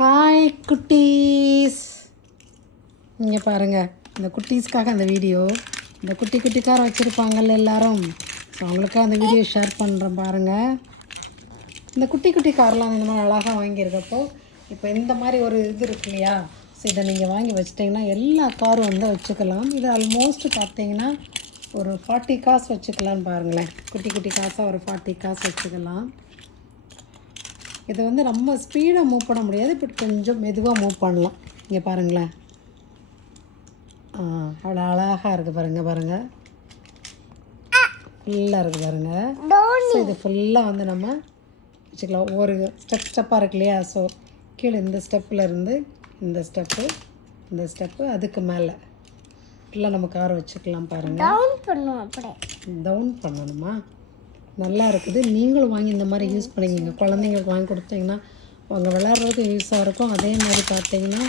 Hi குட்டீஸ், இங்கே பாருங்கள். இந்த குட்டீஸ்க்காக அந்த வீடியோ, இந்த குட்டி குட்டி கார் வச்சுருப்பாங்கல்ல எல்லாரும், ஸோ அவங்களுக்காக அந்த வீடியோ ஷேர் பண்ணுறேன் பாருங்கள். இந்த குட்டி குட்டி கார்லாம் இந்த மாதிரி அழகாக வாங்கியிருக்கப்போ, இப்போ இந்த மாதிரி ஒரு இது இருக்கு இல்லையா, ஸோ இதை நீங்கள் வாங்கி வச்சிட்டிங்கன்னா எல்லா காரும் வந்து வச்சுக்கலாம். இது ஆல்மோஸ்ட் பார்த்தீங்கன்னா ஒரு 40 காசு வச்சுக்கலான்னு பாருங்களேன். குட்டி குட்டி காசாக ஒரு 40 காசு வச்சுக்கலாம். இது வந்து ரொம்ப ஸ்பீடாக மூவ் பண்ண முடியாது, பட் கொஞ்சம் மெதுவாக மூவ் பண்ணலாம். இங்கே பாருங்களேன், அவ்வளோ அழகாக இருக்குது பாருங்கள். ஃபுல்லாக இருக்குது பாருங்கள். ஸோ இது ஃபுல்லாக வந்து நம்ம வச்சுக்கலாம். ஒரு ஸ்டெப்பாக இருக்கு இல்லையா, ஸோ கீழே இந்த ஸ்டெப்பில் இருந்து இந்த ஸ்டெப்பு அதுக்கு மேலே ஃபுல்லாக நம்ம காரை வச்சுக்கலாம் பாருங்கள். டவுன் பண்ணணுமா? நல்லா இருக்குது. நீங்களும் வாங்கி இந்த மாதிரி யூஸ் பண்ணிக்கிங்க. குழந்தைங்களுக்கு வாங்கி கொடுத்தீங்கன்னா அவங்க விளையாடுறதுக்கு யூஸாக இருக்கும். அதே மாதிரி பார்த்தீங்கன்னா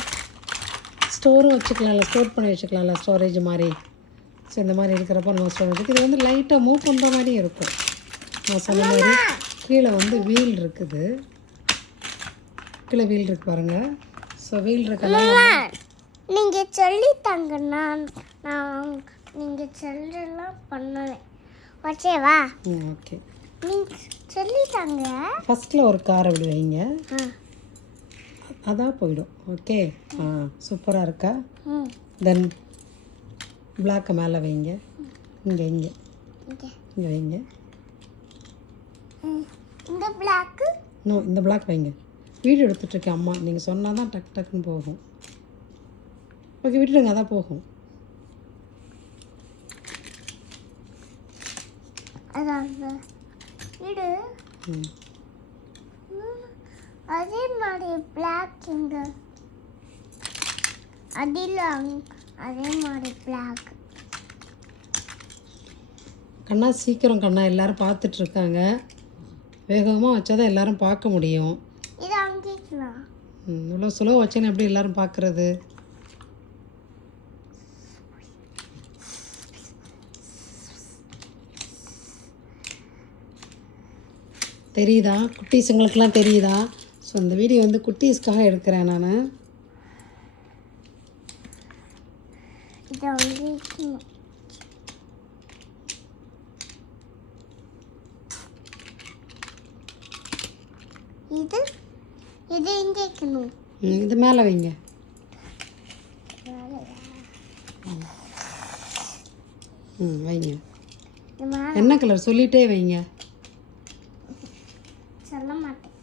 ஸ்டோரும் வச்சுக்கலாம்ல, ஸ்டோர் பண்ணி வச்சுக்கலாம்ல, ஸ்டோரேஜ் மாதிரி. ஸோ இந்த மாதிரி இருக்கிறப்ப நம்ம ஸ்டோரேஜுக்கு இது வந்து லைட்டாக மூவ் பண்ணுற மாதிரி இருக்கும். நான் சொன்ன மாதிரி கீழே வந்து வீல் இருக்குது, கீழே வீல் இருக்குது பாருங்கள். ஸோ வீல் இருக்கலாம். நீங்கள் சொல்லித்தாங்கன்னா நான் நீங்கள் சொல்லலாம் பண்ணுவேன். ஓகேவா? ஓகே, நீங்கள் சொல்லித்தாங்க. ஃபஸ்ட்டில் ஒரு காரை அப்படி வைங்க, அதான் போயிடும். ஓகே, சூப்பராக இருக்கா? தென் பிளாக்கை மேலே வைங்க. இங்கே வைங்க. இந்த பிளாக்கு இந்த பிளாக் வைங்க. வீடியோ எடுத்துகிட்ருக்கேன் அம்மா, நீங்கள் சொன்னால் தான் டக்குன்னு போகும். ஓகே, விட்டுடுங்க, அதான் போகும். இது அதே மாதிரி பிளாக் இங்க அதில் அதே மாதிரி பிளாக். கண்ணா சீக்கிரம் கண்ணா, எல்லாரும் பார்த்துட்ருக்காங்க. வேகமாக வச்சாதான் எல்லாரும் பார்க்க முடியும். இது அங்கேக்கலாம். இவ்வளோ சுலோ வச்சேன்னு எப்படி எல்லாரும் பார்க்குறது? தெரியுதா? குட்டீஸுங்களுக்கெல்லாம் தெரியுதா? ஸோ இந்த வீடியோ வந்து குட்டீஸ்க்காக எடுக்கிறேன் நான். இது இது எங்கே வைக்கணும்? இது மேலே வைங்க. வைங்க. என்ன கலர் சொல்லிட்டே வைங்க. சொல்ல மாட்டேன்.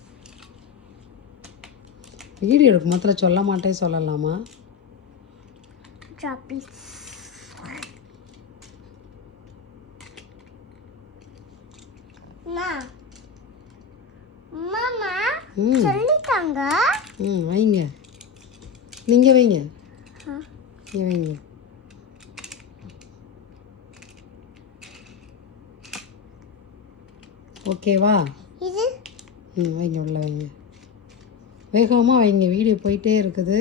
வீடியோ எடுக்கும் மாத்திரம் சொல்ல மாட்டேன் சொல்லலாமா? மாமா சொல்லிட்டாங்க. வைங்க, நீங்கள் வைங்க. வைங்க. ஓகேவா? இது வைங்க, உள்ள வைங்க. வேகமாக வைங்க, வீடியோ போயிட்டே இருக்குது.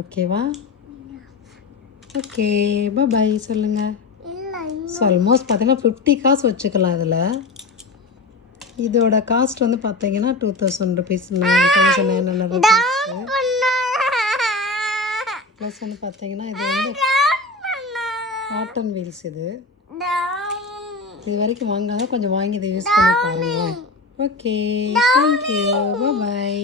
ஓகேவா? ஓகே, பாய் சொல்லுங்கள். ஸோ ஆல்மோஸ்ட் பார்த்தீங்கன்னா 50 காசு வச்சுக்கலாம் இதில். இதோட காஸ்ட் வந்து பார்த்தீங்கன்னா 2000 ருபீஸ், 1900 ருபீஸ். ப்ளஸ் வந்து பார்த்தீங்கன்னா இது வந்து காட்டன் வீல்ஸ். இது வரைக்கும் வாங்காத கொஞ்சம் வாங்கி இதை யூஸ் பண்ணி பாருங்கள். ஓகே, தேங்க்யூ, பாய்.